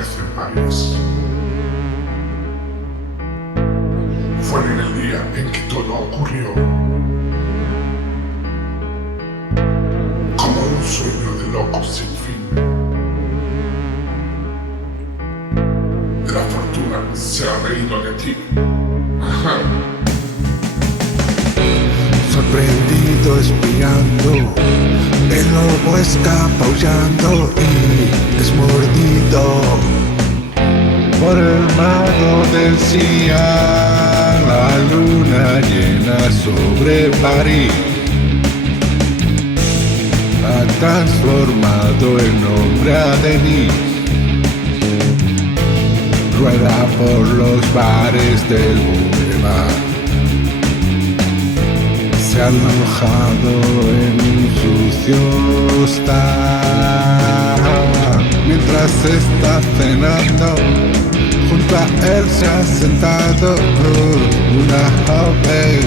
vez en París. Fue en el día en que todo ocurrió, como un sueño de locos sin fin. La fortuna se ha reído de ti. Sorprendido espiando, el lobo escapa aullando y es mordido por el mago del Sia. La luna llena sobre París ha transformado el nombre a Denis. Rueda por los bares del boulevard, se ha alojado en un sucio hostal. Mientras está cenando, junto a él se ha sentado una joven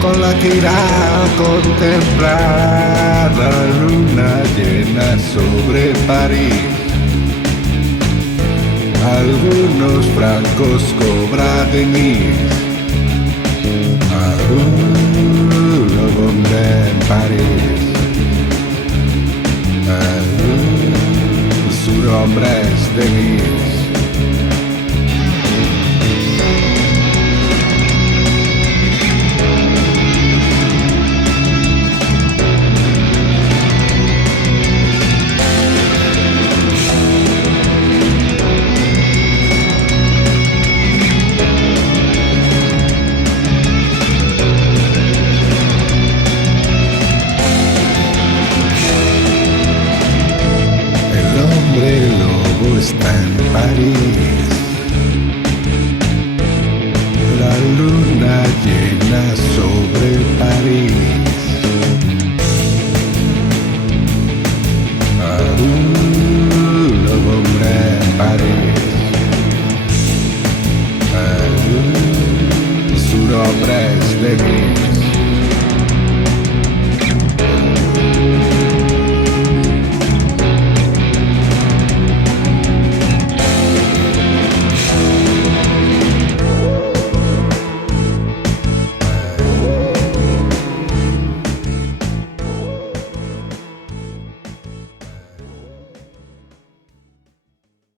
con la que irá a contemplar la luna llena sobre París. Algunos francos cobra Denis, lobo hombre en París. Su nombre es Denis. El lobo está en París, la luna llena sobre París. Lobo hombre en París. Su nombre es Denis.